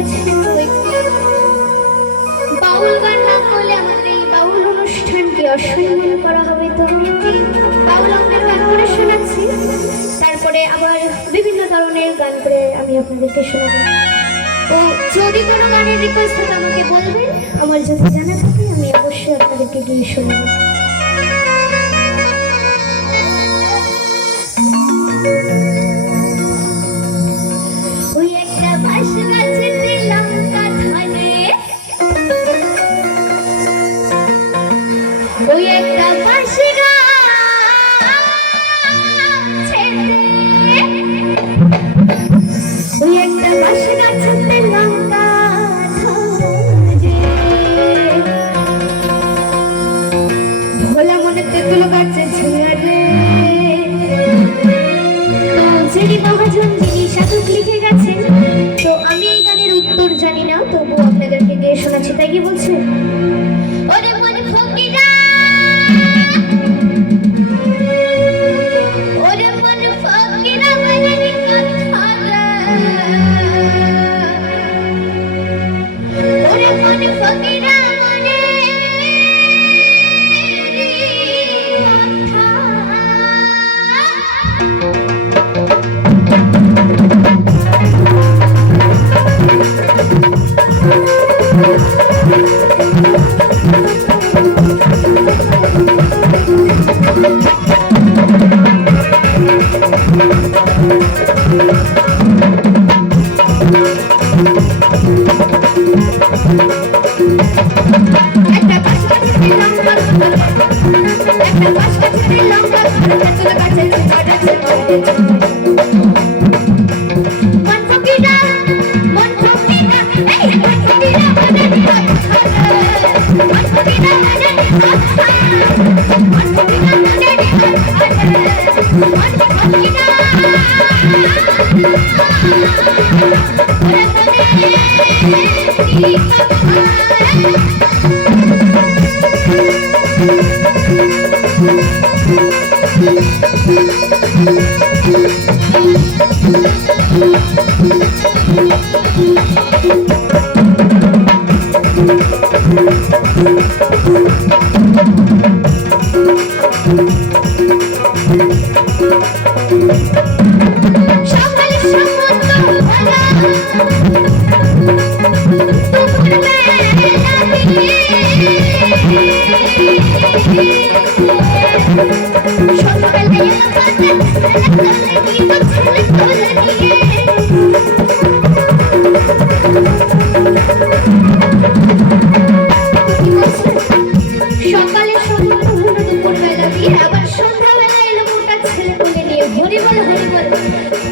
এসেছি। বাউল গান না করলে আমাদের এই বাউল অনুষ্ঠানকে অসম্মান করা হবে, তো আমি একটি বাউল অঙ্গের গান করে শোনাচ্ছি, তারপরে আবার বিভিন্ন ধরনের গান করে আমি আপনাদেরকে শোনাবো। ও যদি কোনো গানের রিকোয়েস্ট থাকে আমাকে বলবেন, আমার যদি জানা থাকে আমি অবশ্যই আপনাদেরকে গিয়ে শোনাবো। ওই একটা বাঁশ গাছেতে লঙ্কা ধরে, ওই একটা বাঁশ ওই একটা বাঁশ গাছেতে লঙ্কা ধরে, ভোলা মনে তেঁতুল গাছে ঝরে। তো যিনি মহাজন, যিনি সাধক লিখে গেছেন, তো আমি এই গানের উত্তর জানি না, তবু আপনাদেরকে গিয়ে শোনাচ্ছি। তাই কি বলছে, ওরে মন ফকিরা, ওরে মন ফকিরা বলানি কথা রে, ওরে মন ফকিরা মনে কথা। একটা বাঁশ গাছেতে লঙ্কা ধরে, একটা বাঁশ গাছেতে লঙ্কা ধরে, তেঁতুল গাছে ঝরে। মন ফকিরা, মন ফকিরা, এই মন ফকিরা বলানি কথা রে, মন ফকিরা বলানি কথা, মন ফকিরা বলানি কথা রে, মন ফকিরা ওরে মনে সকালে সমুদ্র ভরা, দুপুর বেলা দিয়ে, সকালে সকালে সমুদ্র ভরা, দুপুর বেলা দিয়ে, আবার সন্ধ্যাবেলা এলো মোটা ছেলে কোলে নিয়ে, হরি বল হরি বল।